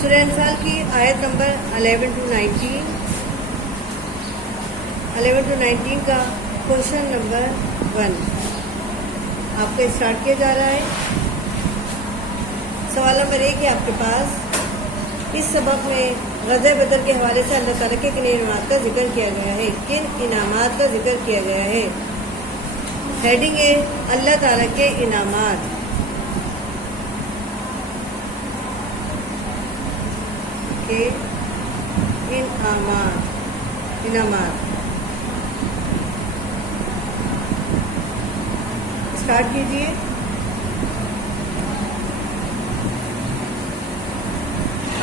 سورہ انفال کی آیت نمبر 11 to 19 کا کوشچن نمبر 1 آپ کو اسٹارٹ کیا جا رہا ہے۔ سوال نمبر 1 آپ کے پاس اس سبق میں غزوہ بدر کے حوالے سے اللہ تعالیٰ کے کن انعامات کا ذکر کیا گیا ہے؟ کن انعامات کا ذکر کیا گیا ہے؟ ہیڈنگ ہے اللہ تعالیٰ کے انعامات۔ انعامات اسٹارٹ کیجیے۔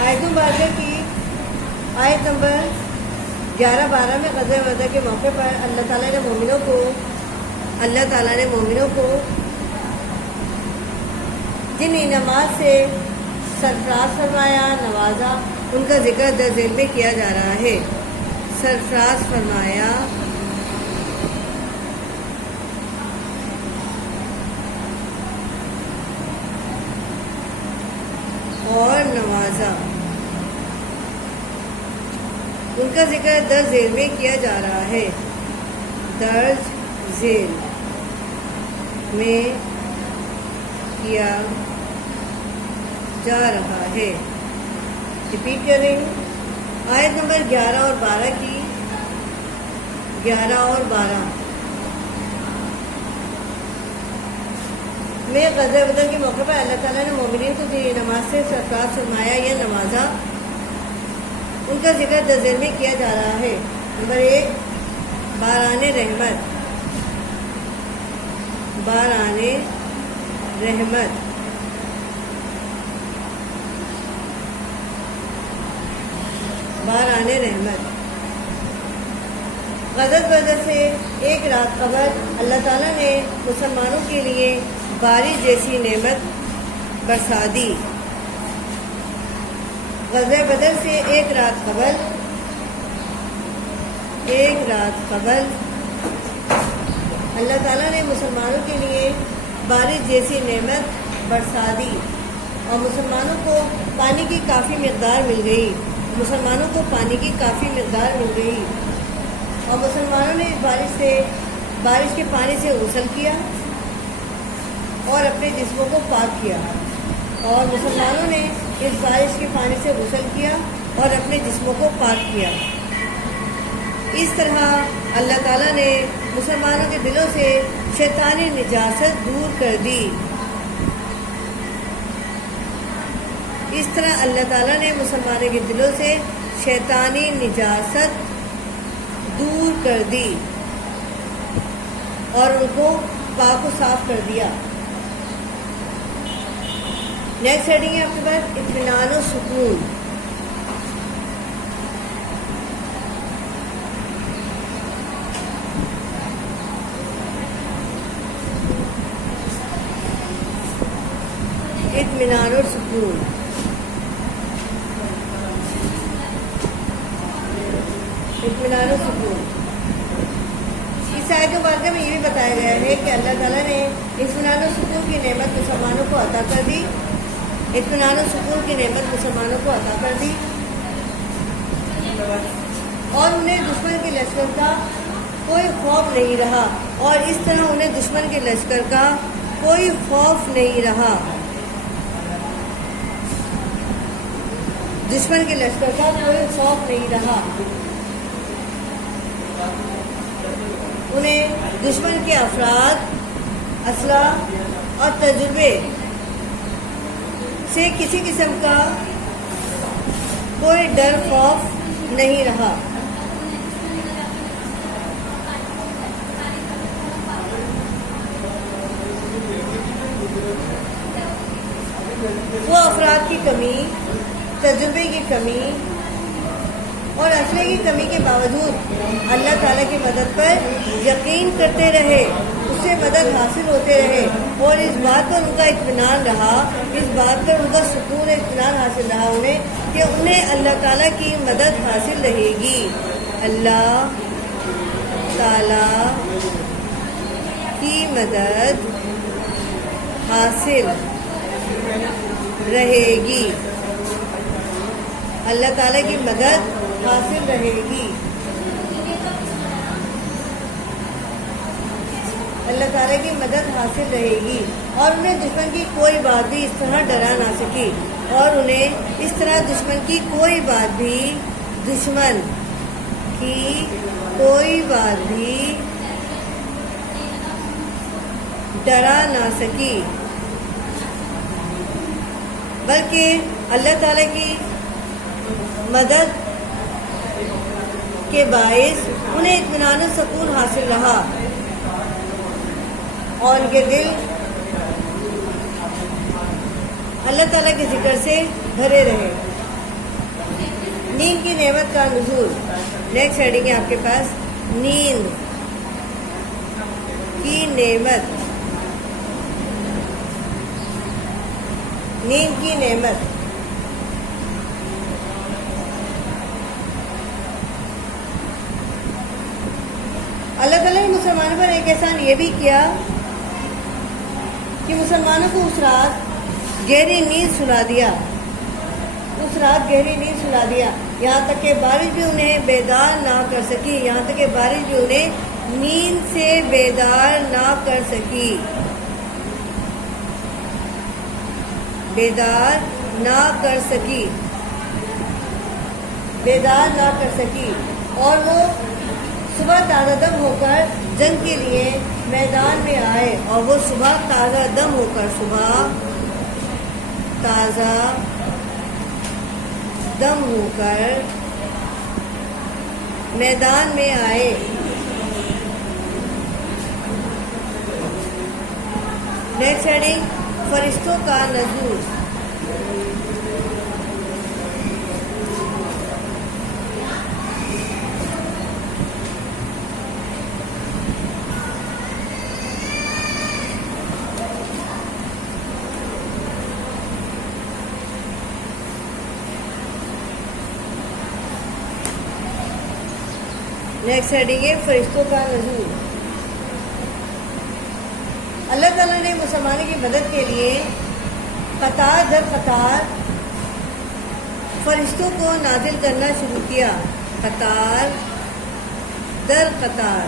آیت مبارکہ کی آیت نمبر 11-12 میں غزوہ بدر کے موقع پر اللہ تعالیٰ نے مومنوں کو جن انعامات سے سرفراز فرمایا، نوازا، ان کا ذکر درج ذیل میں کیا جا رہا ہے۔ سرفراز فرمایا اور نوازا، ان کا ذکر درج ذیل میں کیا جا رہا ہے۔ درج ذیل میں کیا جا رہا ہے۔ ریپیٹ کریں آیت نمبر 11 اور 12 کی 11 اور 12 میں غزوہ بدر کے موقع پر اللہ تعالیٰ نے مومنین کو جن انعامات سے سرفراز فرمایا یا نوازا، ان کا ذکر درج ذیل میں کیا جا رہا ہے۔ نمبر 1 باران رحمت۔ باران رحمت، باران رحمت۔ غزوہ بدر سے ایک رات قبل اللہ تعالیٰ نے مسلمانوں کے لیے بارش جیسی نعمت برسا دی۔ غزوہ بدر سے ایک رات قبل اللہ تعالیٰ نے مسلمانوں کے لیے بارش جیسی نعمت برسا دی اور مسلمانوں کو پانی کی کافی مقدار مل گئی۔ اور مسلمانوں نے اس بارش کے پانی سے غسل کیا اور اپنے جسموں کو پاک کیا۔ اس طرح اللہ تعالیٰ نے مسلمانوں کے دلوں سے شیطانی نجاست دور کر دی۔ اور ان کو پاک و صاف کر دیا۔ نیکسٹ ہیڈنگ ہے آپ کے پاس اطمینان و سکون۔ اطمینان اور سکون۔ اس آیت مبارکہ میں یہ بھی بتایا گیا ہے کہ اللہ تعالیٰ نے اطمینان و سکون کی نعمت مسلمانوں کو عطا کر دی۔ اور انہیں دشمن کے لشکر کا کوئی خوف نہیں رہا، اور اس طرح انہیں دشمن کے لشکر کا کوئی خوف نہیں رہا۔ انہیں دشمن کے افراد، اسلحہ اور تجربے سے کسی قسم کا کوئی ڈر خوف نہیں رہا۔ وہ افراد کی کمی، تجربے کی کمی اور اسلحے کی کمی کے باوجود اللہ تعالیٰ کی مدد پر یقین کرتے رہے، اس سے مدد حاصل ہوتے رہے، اور اس بات پر ان کا اطمینان رہا، اس بات پر ان کا سکون اطمینان حاصل رہا کہ انہیں اللہ تعالیٰ کی مدد حاصل رہے گی۔ اللہ تعالیٰ کی مدد حاصل رہے گی۔ اللہ تعالیٰ کی مدد حاصل رہے گی، اللہ تعالیٰ کی مدد حاصل رہے گی، اور انہیں دشمن کی کوئی بات بھی اس طرح ڈرا نہ سکی، اور انہیں اس طرح دشمن کی کوئی بات بھی ڈرا نہ سکی، بلکہ اللہ تعالیٰ کی مدد کے باعث انہیں اطمینان و سکون حاصل رہا، اور ان کے دل اللہ تعالیٰ کے ذکر سے بھرے رہے۔ نیند کی نعمت کا نزول، نیکسٹ ہیڈنگ ہے آپ کے پاس، نیند کی نعمت، نیند کی نعمت۔ اللہ تعالیٰ نے مسلمانوں پر ایک احسان یہ بھی کیا کہ مسلمانوں کو اس رات گہری نیند سلا دیا، یہاں تک کہ بارش بھی انہیں بیدار نہ کر سکی، نیند سے بیدار نہ کر سکی، اور وہ صبح تازہ دم ہو کر جنگ کے لیے میدان میں آئے، اور وہ صبح تازہ دم ہو کر میدان میں آئے۔ نیکسٹ ہیڈنگ، فرشتوں کا نزول۔ نیکسٹ ہیڈنگ ہے فرشتوں کا نزول۔ اللہ تعالیٰ نے مسلمانوں کی مدد کے لیے قطار در قطار فرشتوں کو نازل کرنا شروع کیا، قطار در قطار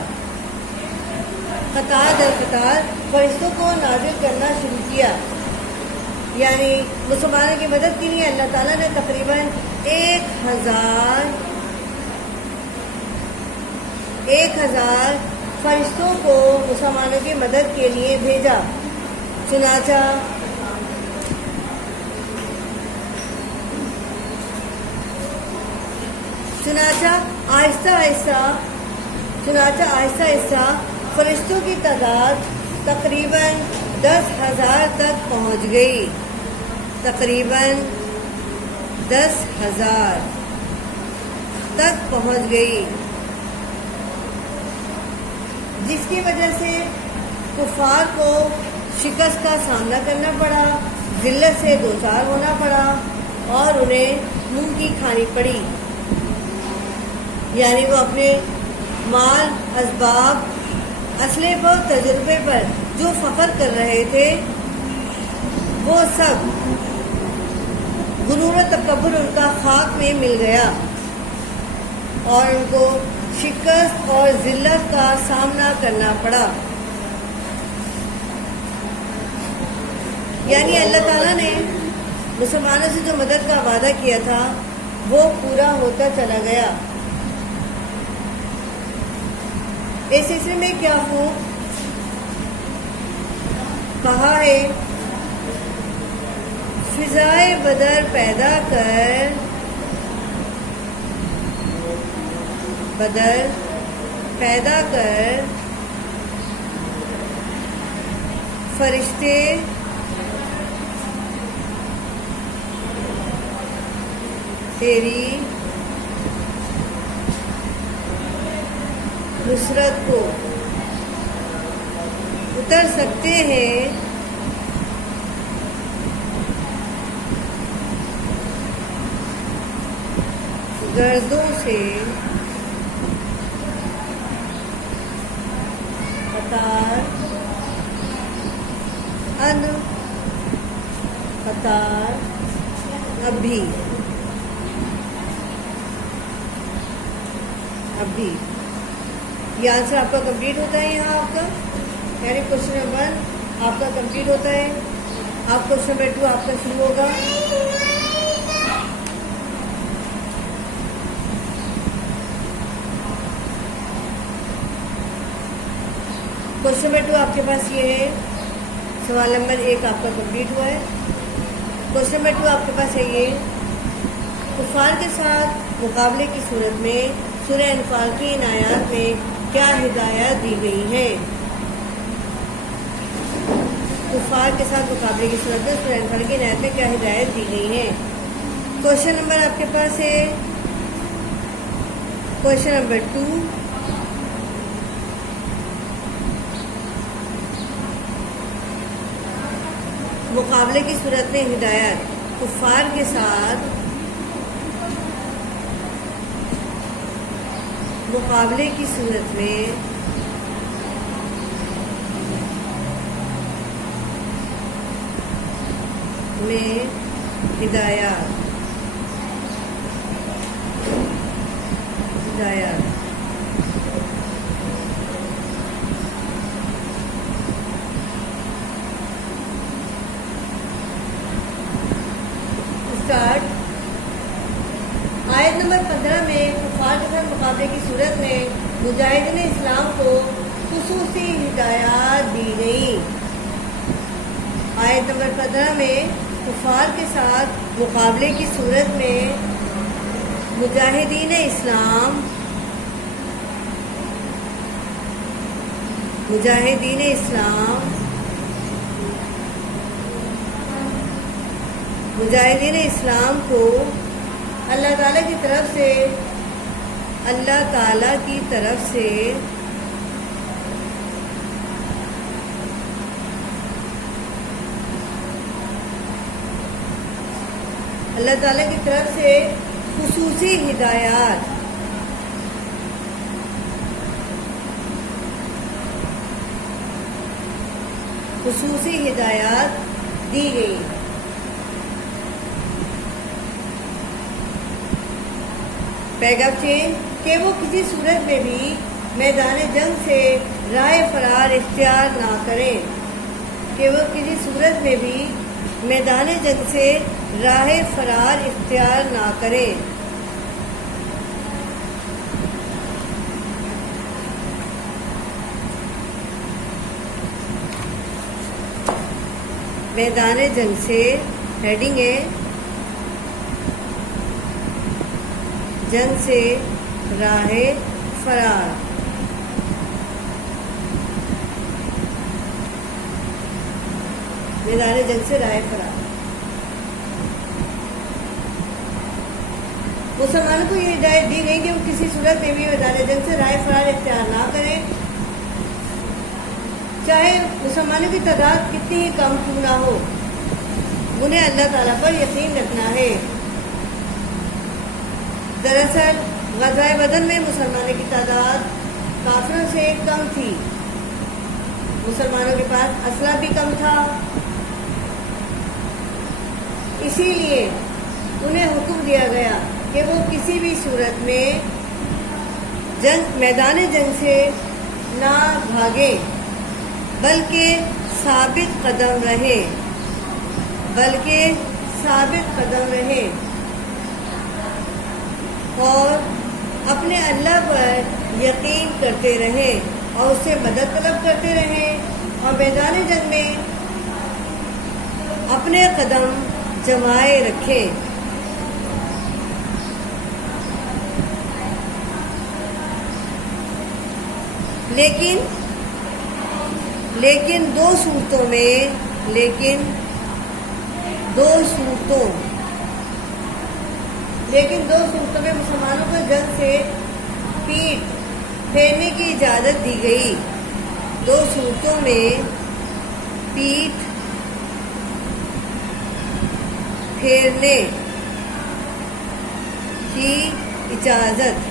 فرشتوں کو نازل کرنا شروع کیا، یعنی مسلمانوں کی مدد کے لیے اللہ تعالیٰ نے تقریباً 1000 فرشتوں کو مسلمانوں کی مدد کے لیے بھیجا۔ چنانچہ آہستہ آہستہ فرشتوں کی تعداد تقریباً 10,000 تک پہنچ گئی، جس کی وجہ سے کفار کو شکست کا سامنا کرنا پڑا، ذلت سے دوچار ہونا پڑا، اور انہیں منہ کی کھانی پڑی، یعنی وہ اپنے مال، اسباب، اسلحے پر، تجربے پر جو فخر کر رہے تھے وہ سب غرور و تکبر ان کا خاک میں مل گیا، اور ان کو شکست اور ذلت کا سامنا کرنا پڑا۔ یعنی اللہ تعالیٰ نے مسلمانوں سے جو مدد کا وعدہ کیا تھا وہ پورا ہوتا چلا گیا۔ اس سلسلے میں کیا خوب کہا ہے، فضائے بدر پیدا کر فرشتے تیری نصرت کو اتر سکتے ہیں، گردوں سے قطار اب بھی اب بھی یہ آنسر آپ کا کمپلیٹ ہوتا ہے. یہاں آپ کا یعنی کوشچن نمبر 1 آپ کا کمپلیٹ ہوتا ہے. آپ کوشچن نمبر 2 آپ کا شروع ہوگا. کوشچن نمبر 2 آپ کے پاس یہ ہے. سوال نمبر 1 آپ کا کمپلیٹ ہوا ہے. کوشچن نمبر 2 آپ کے پاس ہے یہ: کفار کے ساتھ مقابلے کی صورت میں سورہ انفال کی ان آیات میں کیا ہدایات دی گئی ہیں؟ کفار کے ساتھ مقابلے کی صورت میں سورہ انفال کی ان آیات میں کیا ہدایت دی گئی ہیں؟ کوشچن نمبر آپ کے پاس ہے کوشچن نمبر 2. مقابلے کی صورت میں ہدایت کفار کے ساتھ مقابلے کی صورت میں ہدایات اسٹارٹ. آیت نمبر 15 میں کفار کے ساتھ مقابلے کی صورت میں مجاہدین اسلام کو خصوصی ہدایات دی گئی. آیت نمبر 15 میں کفار کے ساتھ مقابلے کی صورت میں مجاہدین اسلام کو اللہ تعالیٰ کی طرف سے اللہ تعالیٰ کی طرف سے خصوصی ہدایات دی گئی. پیغام چینج کہ وہ کسی صورت میں بھی میدان جنگ سے راہ فرار اختیار نہ کریں. کہ وہ کسی صورت میں بھی میدان جنگ سے راہ فرار اختیار نہ کریں. میدان جنگ سے ہیڈنگ ہے جنگ سے راہ فرار. میدان جنگ سے راہ فرار. مسلمانوں کو یہ ہدایت دی گئی کہ وہ کسی صورت میں بھی میدان جنگ سے راہ فرار اختیار نہ کریں، چاہے مسلمانوں کی تعداد کتنی ہی کم کیوں نہ ہو. انہیں اللہ تعالیٰ پر یقین رکھنا ہے. دراصل غزوہ بدر میں مسلمانوں کی تعداد کافروں سے کم تھی. مسلمانوں کے پاس اسلحہ بھی کم تھا، اسی لیے انہیں حکم دیا گیا کہ وہ کسی بھی صورت میں میدان جنگ سے نہ بھاگے بلکہ ثابت قدم رہے اور اپنے اللہ پر یقین کرتے رہے اور اس سے مدد طلب کرتے رہے اور میدان جنگ میں اپنے قدم جمائے رکھے. لیکن دو صورتوں میں مسلمانوں کو جنگ سے پیٹ پھیرنے کی اجازت دی گئی. 2 صورتوں میں پیٹ پھیرنے کی اجازت.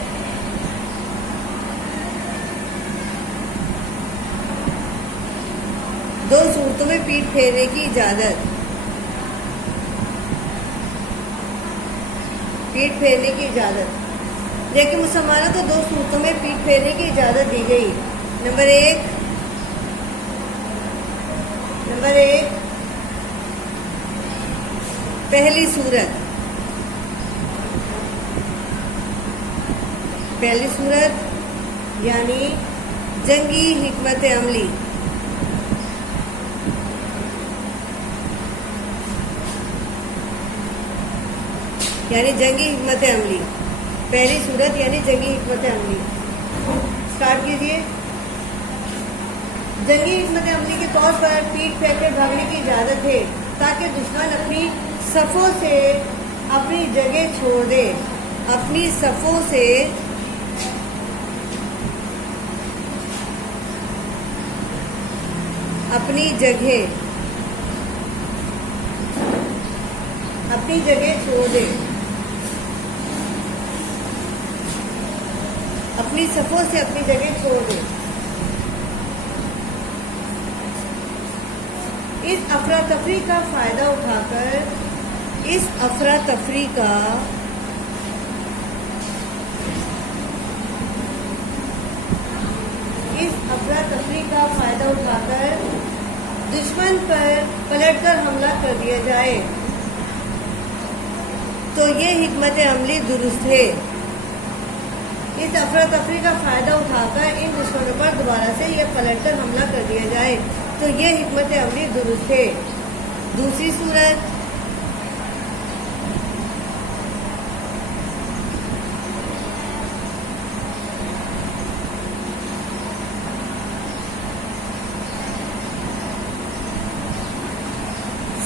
دو صورتوں میں پیٹ پھیرنے کی اجازت. لیکن مسلمانوں کو 2 صورتوں میں پیٹھ پھیرنے کی اجازت دی گئی. نمبر ایک پہلی صورت یعنی جنگی حکمت عملی. پہلی صورت یعنی جنگی حکمت عملی. اسٹارٹ کیجئے. جنگی حکمت عملی کے طور پر پیٹھ پھیر کر بھاگنے کی اجازت ہے تاکہ دشمن اپنی صفوں سے اپنی جگہ چھوڑ دے. اپنی صفوں سے اپنی جگہ چھوڑ دے. اپنی صفوں سے اپنی جگہ چھوڑ دے. اس افراتفری کا فائدہ اٹھا کر دشمن پر پلٹ کر حملہ کر دیا جائے تو یہ حکمت عملی درست ہے. اس افراتفری کا فائدہ اٹھا کر ان دشمنوں پر دوبارہ سے یہ پلٹ کر حملہ کر دیا جائے تو یہ حکمت عملی درست ہے. دوسری صورت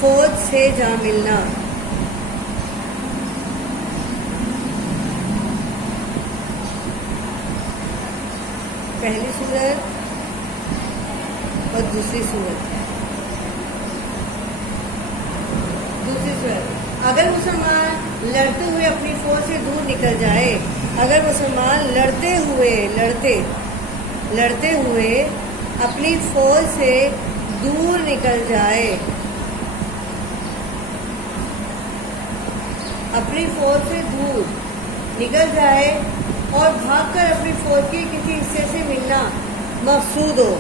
فوج سے جا ملنا. پہلی صورت اور دوسری صورت. اگر مسلمان لڑتے ہوئے اپنی فوج سے دور نکل جائے لڑتے ہوئے اپنی فوج سے دور نکل جائے اور بھاگ کر اپنی فوج کے کسی حصے سے ملنا مقصود ہو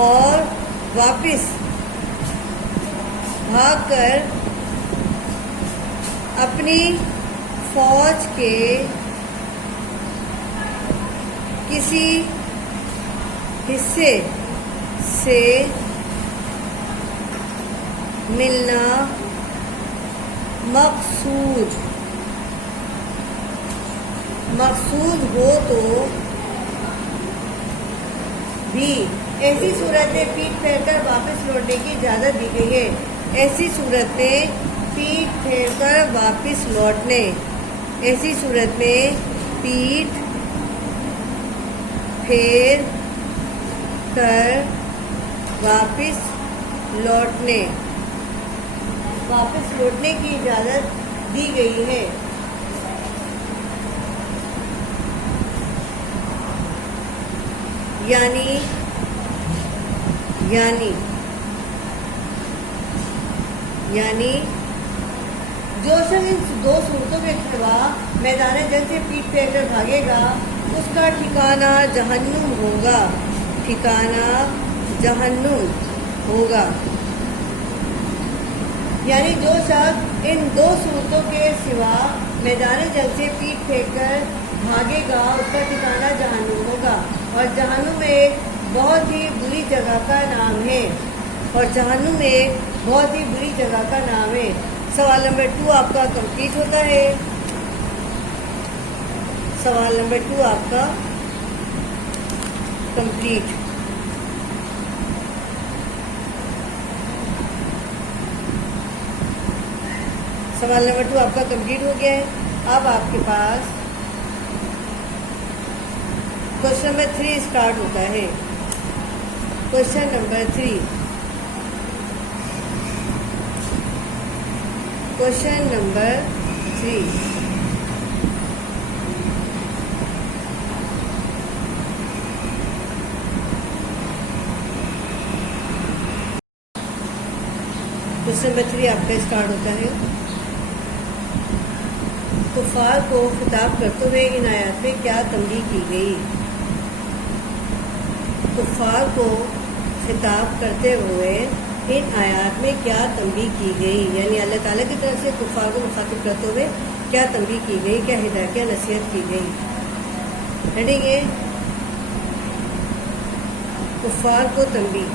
اور واپس بھاگ کر اپنی فوج کے کسی حصے سے ملنا مقصود ہو تو بھی ایسی صورت میں پیٹھ پھیر کر واپس لوٹنے کی اجازت دی گئی ہے. ایسی صورت میں پیٹھ پھیر کر واپس لوٹنے کی اجازت دی گئی ہے. یعنی جو شخص ان 2 صورتوں کے سوا میدان جنگ سے پیٹھ پھیر کر بھاگے گا اس کا ٹھکانہ جہنم ہوگا. یعنی جو شخص ان 2 صورتوں کے سوا میدان جنگ سے پیٹھ پھیر کر بھاگے گا اس کا ٹھکانہ جہنم ہوگا اور جہنم ایک بہت ہی بری جگہ کا نام ہے. سوال نمبر 2 آپ کا کمپلیٹ ہوتا ہے. سوال نمبر 2 آپ کا کمپلیٹ ہو گیا ہے. اب آپ کے پاس کوشچن نمبر 3 اسٹارٹ ہوتا ہے. کوشچن نمبر 3 آپ کا اسٹارٹ ہوتا ہے. کفار کو خطاب کرتے ہوئے ان آیات میں کیا تنبیہ کی گئی؟ کفار کو خطاب کرتے ہوئے ان آیات میں کیا تنبیہ کی گئی، یعنی اللہ تعالیٰ کی طرف سے کفار کو مخاطب کرتے ہوئے کیا تنبیہ کی گئی، کیا ہدایت، کیا نصیحت کی گئی؟ ہیڈنگ ہے کفار کو تنبیہ۔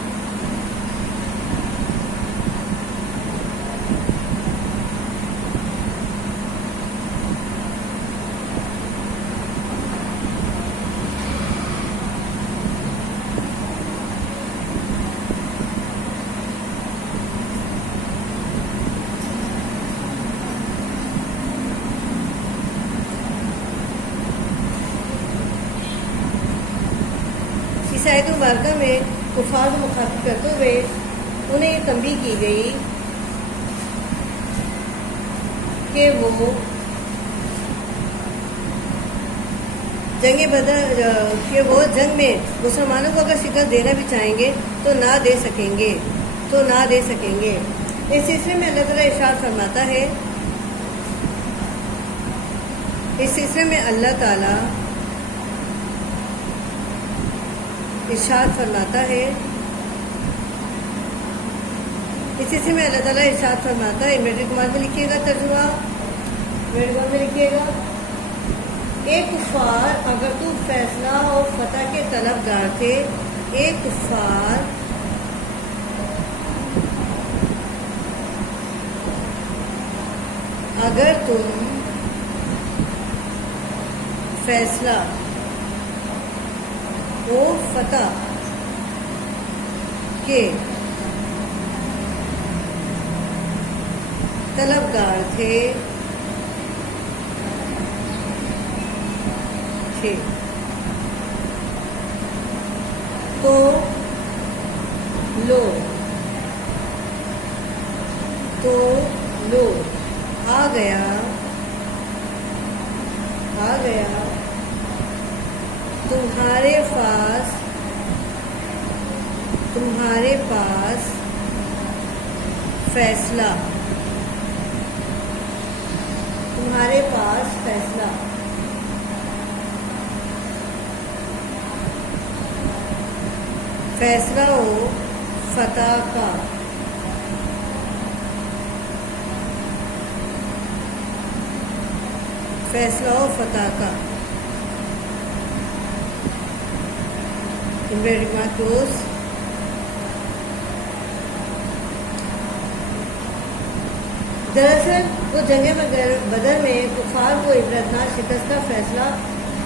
اس آیت مبارکہ میں کفار کو مخاطب کرتے ہوئے انہیں یہ تنبیہ کی گئی کہ وہ جنگ میں مسلمانوں کو اگر شکست دینا بھی چاہیں گے تو نہ دے سکیں گے۔ اس سلسلے میں اللہ تعالیٰ ارشاد فرماتا ہے، اس سلسلے میں اللہ تعالیٰ ارشاد فرماتا ہے، میرے کمار میں لکھیے گا ترجمہ، میرے کمار میں لکھیے گا، اے کفار اگر تو فیصلہ اور فتح کے طلبگار تھے، اے کفار اگر تم فیصلہ و فتح کے طلبگار تھے تو لو آ گیا تمہارے پاس فیصلہ و فتح کا دراصل وہ جنگ بدر میں کفار کو عبرتناک شکست کا فیصلہ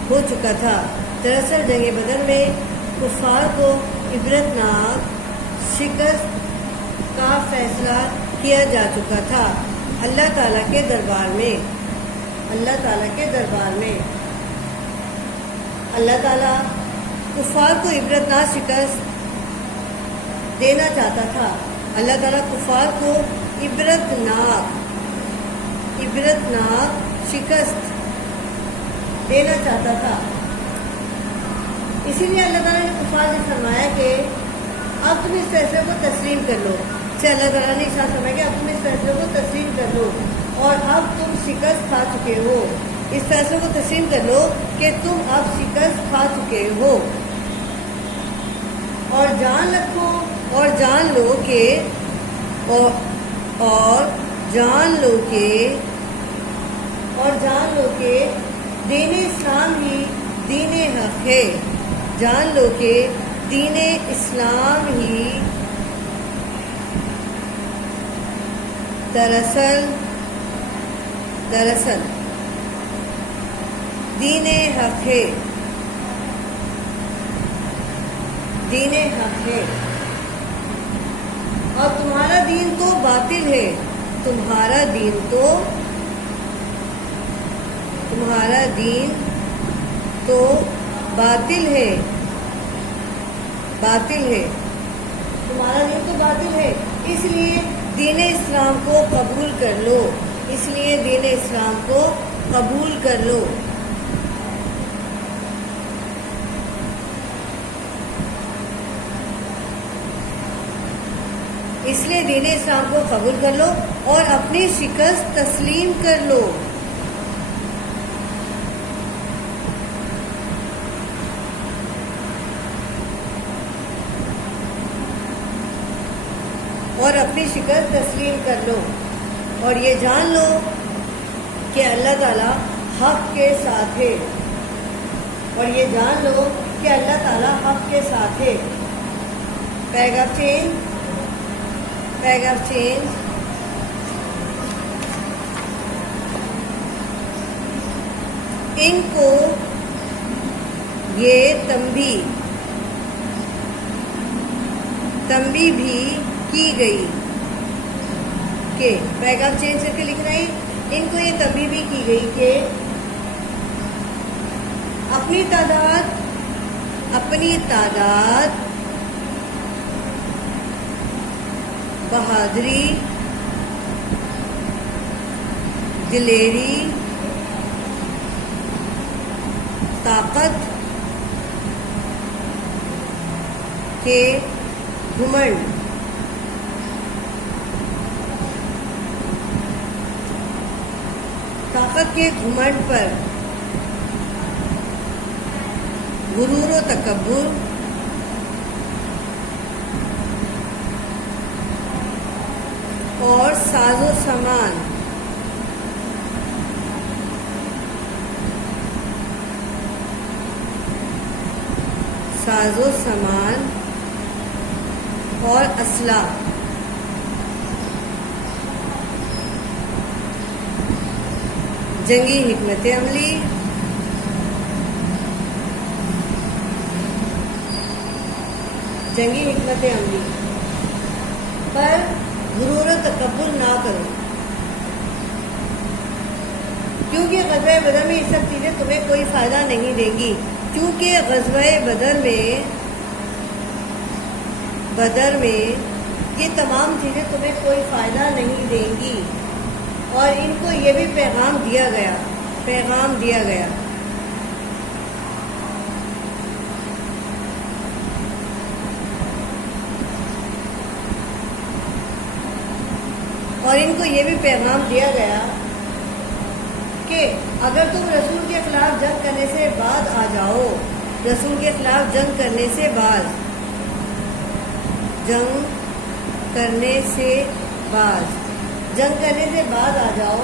ہو چکا تھا۔ دراصل جنگ بدر میں کفار کو عبرتناک شکست کا فیصلہ کیا جا چکا تھا۔ اللہ تعالیٰ کے دربار میں اللہ تعالیٰ کفار کو عبرتناک شکست دینا چاہتا تھا۔ اللہ تعالیٰ کفار کو عبرتناک شکست دینا چاہتا تھا، اسی لیے اللہ تعالیٰ نے کفار سے فرمایا کہ اب تم اس فیصلے کو تسلیم کر لو۔ اللہ تعالیٰ نے ارشاد فرمایا کہ اب تم اس فیصلے کو تسلیم کر لو اور اب تم شکست کھا چکے ہو۔ اس فیصلے کو تسلیم کر لو کہ تم اب شکست کھا چکے ہو، اور جان رکھو اور جان لو کہ دین اسلام ہی دین حق ہے۔ جان لو کہ دین اسلام ہی دراصل دین حق ہے۔ اور تمہارا دین تو باطل ہے، تمہارا دین تو باطل ہے، تمہارا دین تو باطل ہے، اس لیے دین اسلام کو قبول کر لو، اس لیے دین اسلام کو قبول کر لو اور اپنی شکست تسلیم کر لو۔ شکست تسلیم کر لو اور یہ جان لو کہ اللہ تعالیٰ حق کے ساتھ ہے، اور یہ جان لو کہ اللہ تعالیٰ حق کے ساتھ ہے۔ پیراگراف چینج ان کو یہ تنبیہ بھی کی گئی کہ پیراگراف چینج کر کے لکھنا ہے، ان کو یہ تنبیہ بھی کی گئی کہ اپنی تعداد بہادری، دلیری، طاقت کے گھمنڈ پر غرور و تکبر اور ساز و سامان اور اسلحہ جنگی حکمت عملی پر غرور و تکبر نہ کرو، کیونکہ غزوہ بدر میں یہ سب چیزیں تمہیں کوئی فائدہ نہیں دیں گی، کیونکہ غزوہ بدر میں یہ تمام چیزیں تمہیں کوئی فائدہ نہیں دیں گی، اور ان کو یہ بھی پیغام دیا گیا کہ اگر تم رسول کے خلاف جنگ کرنے سے بعد آ جاؤ، جنگ کرنے سے بعد آ جاؤ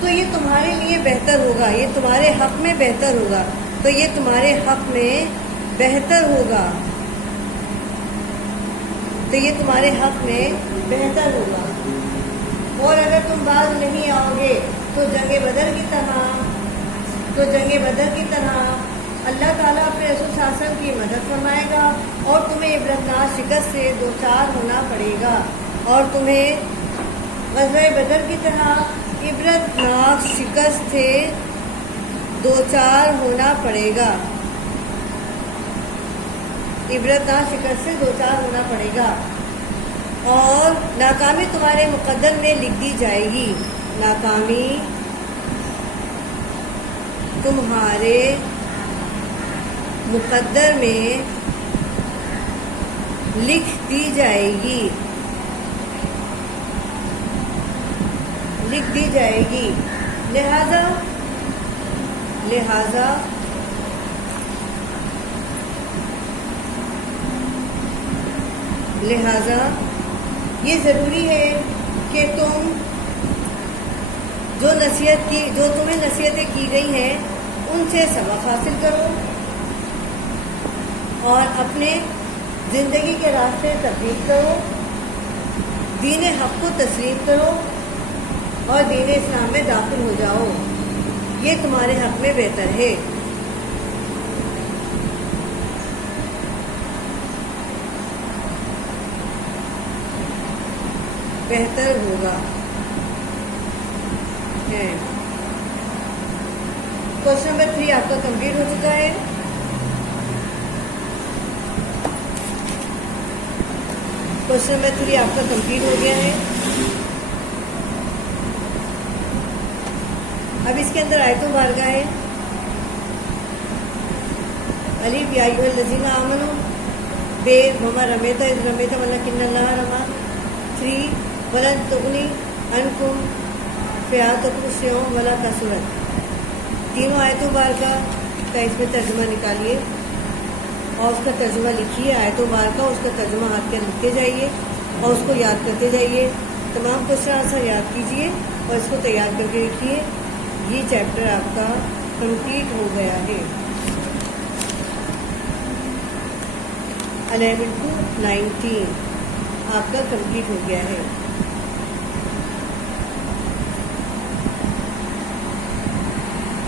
تو یہ تمہارے لیے بہتر ہوگا، یہ تمہارے حق میں بہتر ہوگا، اور اگر تم باز نہیں آؤ گے تو جنگ بدر کی طرح اللہ تعالیٰ اپنے رسول صلی اللہ علیہ وسلم کی مدد فرمائے گا اور تمہیں عبرتناک شکست سے دوچار ہونا پڑے گا، اور تمہیں غزوہ بدر کی طرح عبرتناک شکست سے دوچار ہونا پڑے گا، اور ناکامی تمہارے مقدر میں لکھ دی جائے گی، تمہارے مقدر میں لکھ دی جائے گی، لہذا یہ ضروری ہے کہ تم جو تمہیں نصیحتیں کی گئی ہیں ان سے سبق حاصل کرو اور اپنے زندگی کے راستے تبدیل کرو، دین حق کو تسلیم کرو اور دین اسلام میں داخل ہو جاؤ، یہ تمہارے حق میں بہتر ہے۔ بہتر ہوگا کوشچن نمبر 3 آپ کا کمپلیٹ ہو چکا ہے۔ کوشچن نمبر 3 آپ کا کمپلیٹ ہو گیا ہے۔ اب اس کے اندر آیت مبارکہ ہے الف یا ایھا الذین آمنوا بے وما رمیت اذ رمیت ولکن اللہ رمی 3 ولن تغنی عنکم فئاتکم شیئا ولا کثرت۔ تینوں آیتوں مبارکہ کا اس میں ترجمہ نکالیے۔ اور اس کا ترجمہ لکھیے آیتوں بار کا، اس کا ترجمہ ہاتھ کے لکھتے جائیے اور اس کو یاد کرتے جائیے، تمام کوشچن آنسر یاد کیجیے اور اس کو تیار کر کے رکھیے۔ یہ چیپٹر آپ کا کمپلیٹ ہو گیا ہے، 11 to 19 آپ کا کمپلیٹ ہو گیا ہے۔